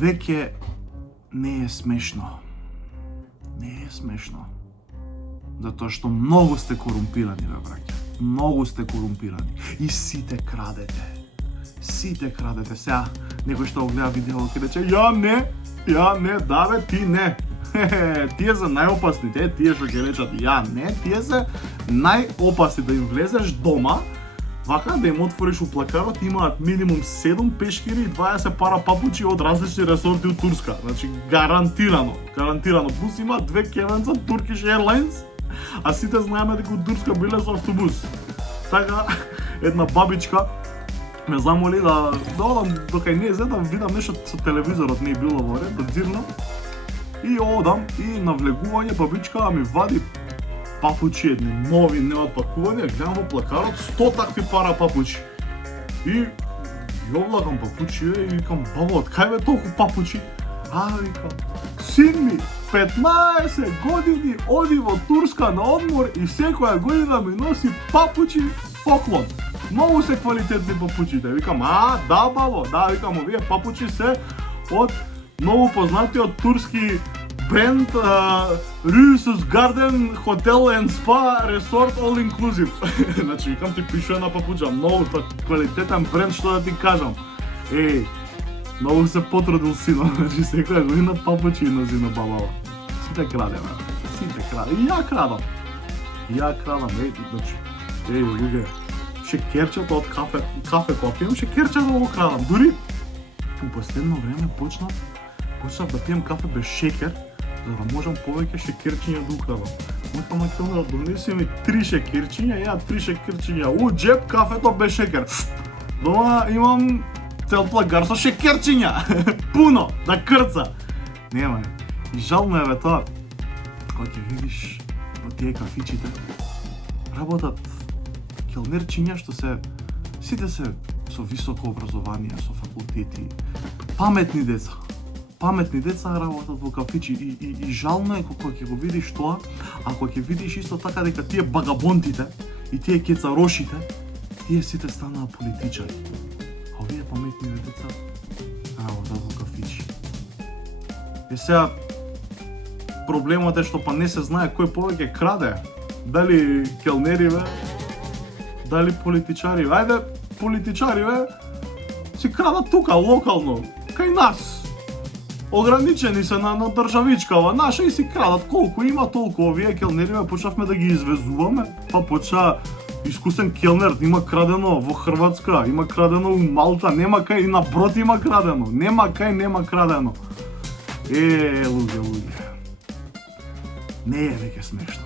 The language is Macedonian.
веќе не е смешно. Не е смешно. Затоа што многу сте корумпирани, бе, браќа. Многу сте корумпирани. И сите крадете. Сите крадете. Сега, некој што го гледа видео, ќе рече, ја не, да бе, ти не. Тие се најопасните, тие што ќе речат, ја не, тие се најопасни да им влезеш дома, вака да им отвориш у плакарот, имаат минимум 7 пешкири и 20 пара папучи од различни ресорти од Турска. Значи, гарантирано. Плюс има 2 кевенца Turkish Airlines, а сите знаеме дека од Турска биле со автобус. Така, една бабичка ме замоли да одам до кај нејзе да видам нешто со телевизорот, не било во ред, да дзирнам. И одам и на влегување бабичка ми вади папучи, едни нови, неотпакувани, гледам во плакарот 100 такви пара папучи. И ја влагам папучи и викам, баба, од кај бе толку папучи? Викам, син ми, 15 години оди во Турска на одмор и секоја година ми носи папучи поклон. Многу се квалитетни папучите. Викам, да бабо, да, викам, овие папучи се од многу познатиот турски бренд Rusus Garden Hotel and Spa Resort All Inclusive. Значи, викам, ти пишува на папуча, многу квалитетен бренд, што да ти кажам. Многу се потрудил сино, значи секоја година папучи носи на бабава. Сите крадеме, сите краде. И ја крадам, значи, луѓе, шекерчето од кафе која пием, шекерчето го крадам. Дури, у последно време почнав да пием кафе без шекер, за да можам повеќе шекерчиња да украдам. Викам на келнерот, донеси ми 3 шекерчиња, ја 3 шекерчиња, у джеб кафето без шекер. Дома имам цел плагар со шекерчиња, пуно, да крца. Нема, и жално е бе тоа, кога ќе видиш во тие кафичите, работат келнерчиња што сите се со високо образование, со факултети, паметни деца работат во кафичи и жално е кога ќе го видиш тоа, а кога ќе видиш исто така дека тие багабонтите и тие кецарошите, тие сите станаа политичари. А овие паметниве деца работат во кафичи. И сега проблемот е што па не се знае кој повеќе краде. Дали келнериве, дали политичариве. Ајде, политичариве си крадат тука, локално, кај нас. Ограничени се на државичкава наша и си крадат колку има толку. Овие келнериве почнавме да ги извезуваме, па почна искусен келнер, има крадено во Хрватска, има крадено у Малта, нема кај, и на Брод има крадено, нема крадено. Луѓе. Не е веќе смешно.